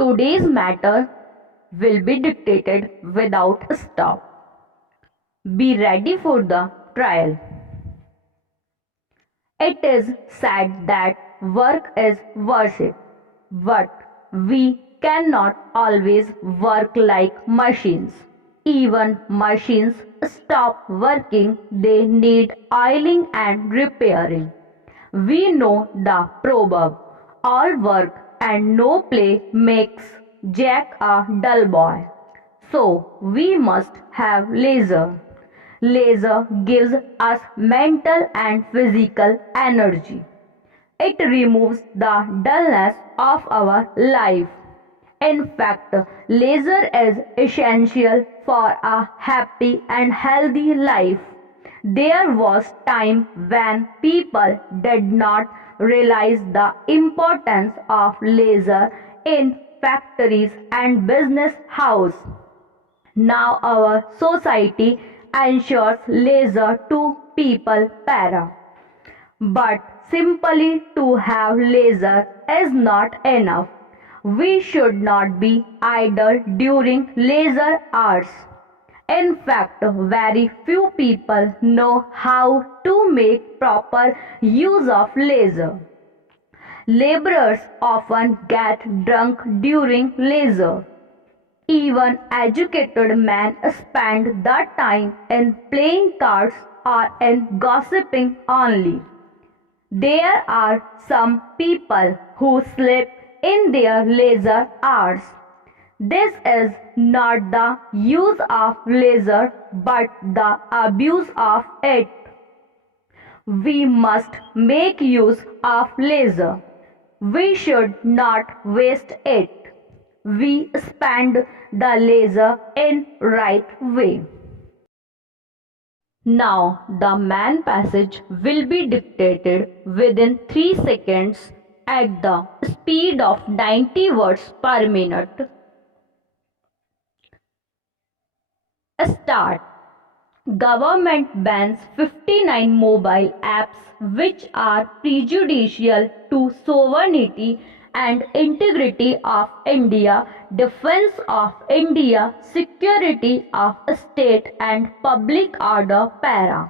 Today's matter will be dictated without a stop. Be ready for the trial. It is said that work is worship, but we cannot always work like machines. Even machines stop working, they need oiling and repairing. We know the proverb, all work and no play makes Jack a dull boy. So we must have leisure. Leisure gives us mental and physical energy. It removes the dullness of our life. In fact, leisure is essential for a happy and healthy life. There was time when people did not realize the importance of leisure in factories and business houses. Now our society ensures leisure to people para. But simply to have leisure is not enough. We should not be idle during leisure hours. In fact, very few people know how to make proper use of leisure. Laborers often get drunk during leisure. Even educated men spend the time in playing cards or in gossiping only. There are some people who sleep in their leisure hours. This is not the use of leisure but the abuse of it. We must make use of leisure. We should not waste it. We spend the leisure in right way. Now the main passage will be dictated within 3 seconds at the speed of 90 words per minute. Start. Government bans 59 mobile apps which are prejudicial to sovereignty and integrity of India, defense of India, security of state and public order para.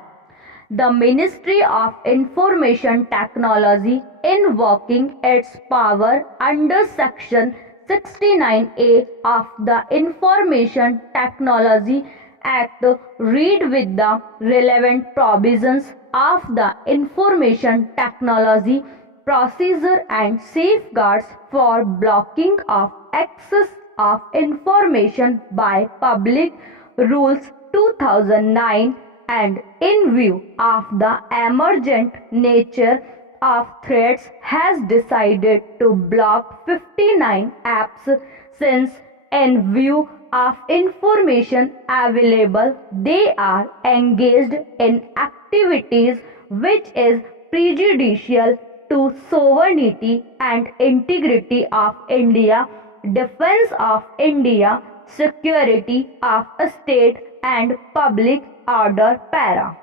The Ministry of Information Technology, invoking its power under Section 69A of the Information Technology Act, read with the relevant provisions of the Information Technology Procedure and Safeguards for Blocking of Access of Information by Public Rules 2009, and in view of the emergent nature of threats has decided to block 59 apps since in view of information available they are engaged in activities which is prejudicial to sovereignty and integrity of India, defense of India, security of a state and public order para.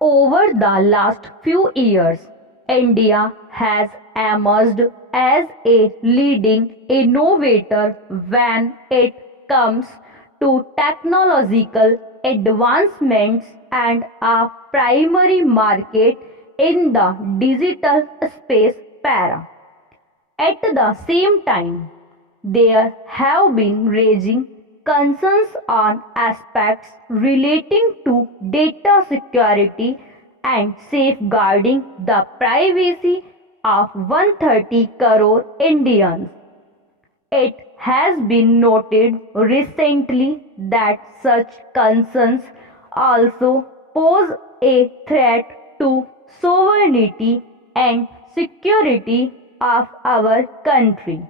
Over the last few years, India has emerged as a leading innovator when it comes to technological advancements and a primary market in the digital space para. At the same time, there have been raising concerns on aspects relating to data security and safeguarding the privacy of 130 crore Indians. It has been noted recently that such concerns also pose a threat to sovereignty and security of our country.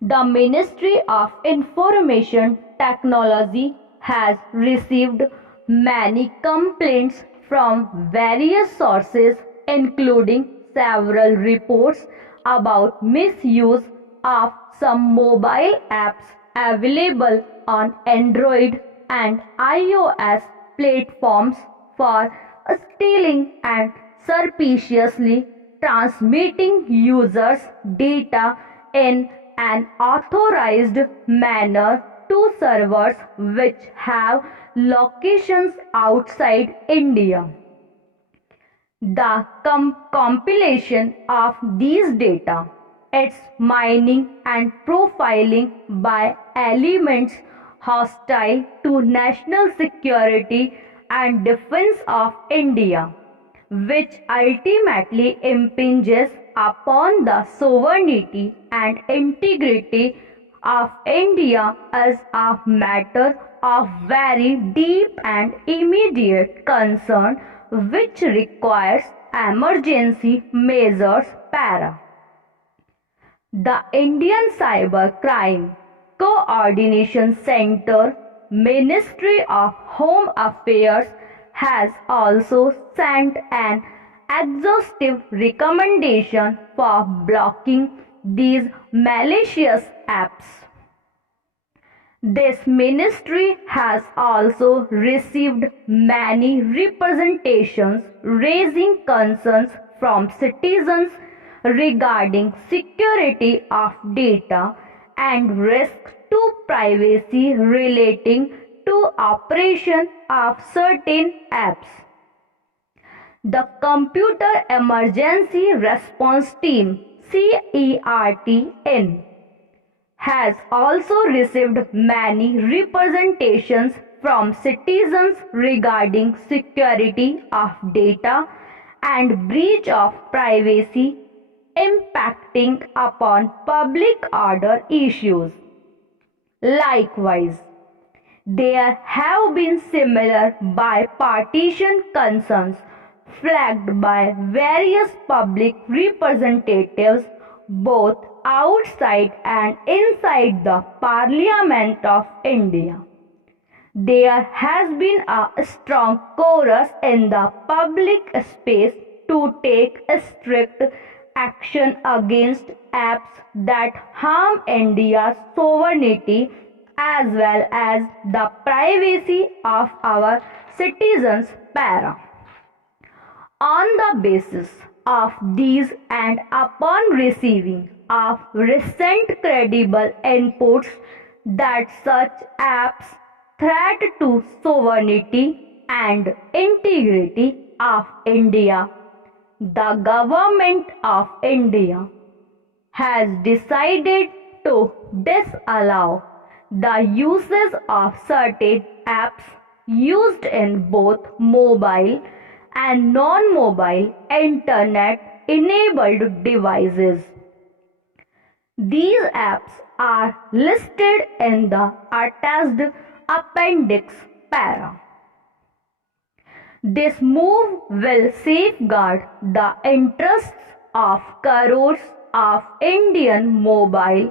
The Ministry of Information Technology has received many complaints from various sources, including several reports about misuse of some mobile apps available on Android and iOS platforms for stealing and surreptitiously transmitting users' data in an authorized manner to servers which have locations outside India. The compilation of these data, its mining and profiling by elements hostile to national security and defense of India, which ultimately impinges upon the sovereignty and integrity of India, is a matter of very deep and immediate concern which requires emergency measures. Para. The Indian Cyber Crime Coordination Center, Ministry of Home Affairs, has also sent an exhaustive recommendation for blocking these malicious apps. This ministry has also received many representations raising concerns from citizens regarding security of data and risk to privacy relating to operation of certain apps. The Computer Emergency Response Team (CERT-in) has also received many representations from citizens regarding security of data and breach of privacy impacting upon public order issues. Likewise, there have been similar bipartisan concerns flagged by various public representatives both outside and inside the Parliament of India. There has been a strong chorus in the public space to take strict action against apps that harm India's sovereignty as well as the privacy of our citizens. Para. On the basis of these and upon receiving of recent credible inputs that such apps threat to sovereignty and integrity of India, the Government of India has decided to disallow the uses of certain apps used in both mobile and non-mobile internet-enabled devices. These apps are listed in the attached appendix. Para. This move will safeguard the interests of crores of Indian mobile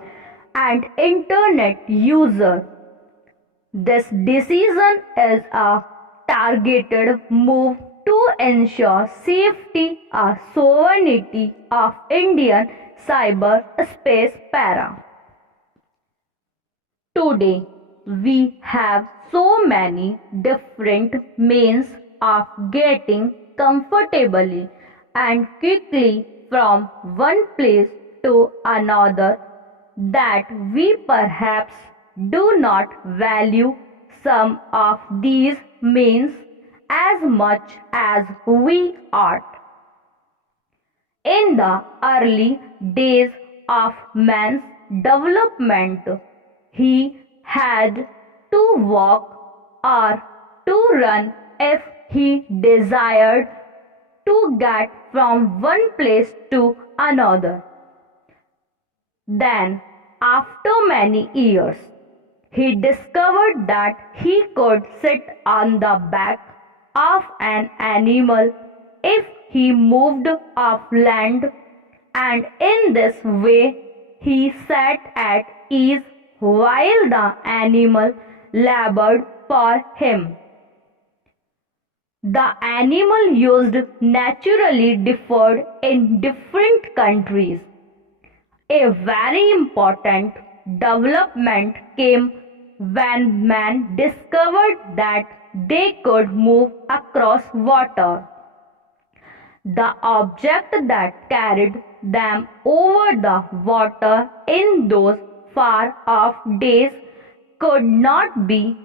and internet users. This decision is a targeted move to ensure safety and sovereignty of Indian cyberspace. Para. Today, we have so many different means of getting comfortably and quickly from one place to another that we perhaps do not value some of these means as much as we ought. In the early days of man's development, he had to walk or to run if he desired to get from one place to another. Then, after many years, he discovered that he could sit on the back of an animal if he moved off land, and in this way he sat at ease while the animal labored for him. The animal used naturally differed in different countries. A very important development came when man discovered that they could move across water. The object that carried them over the water in those far off days could not be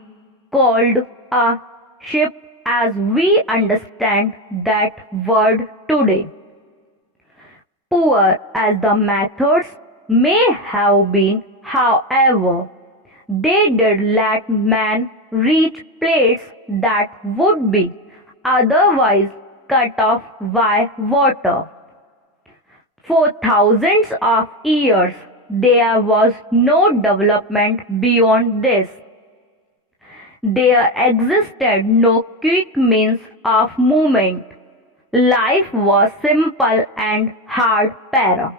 called a ship as we understand that word today. Poor as the methods may have been, however, they did let man reach places that would be otherwise cut off by water. For thousands of years, there was no development beyond this. There existed no quick means of movement. Life was simple and hard para.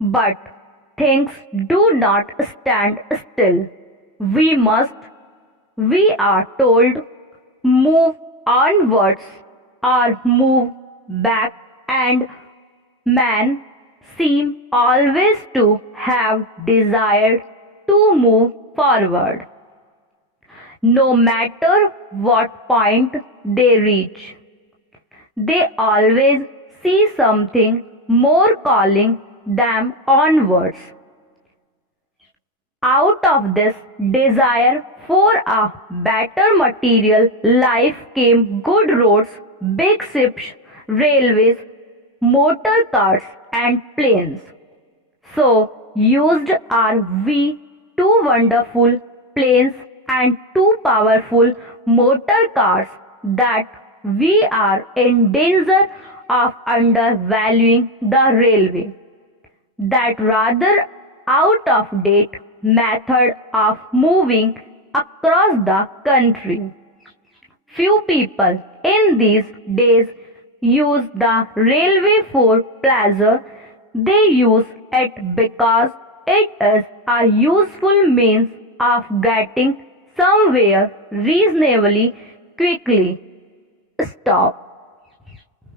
But things do not stand still. We are told, move onwards or move back, and man seem always to have desired to move forward, no matter what point they reach. They always see something more calling them onwards. Out of this desire for a better material life came good roads, big ships, railways, motor cars, and planes. So used are we two wonderful planes and two powerful motor cars that we are in danger of undervaluing the railway, that rather out of date method of moving across the country. Few people in these days use the railway for pleasure. They use it because it is a useful means of getting somewhere reasonably quickly. Stop.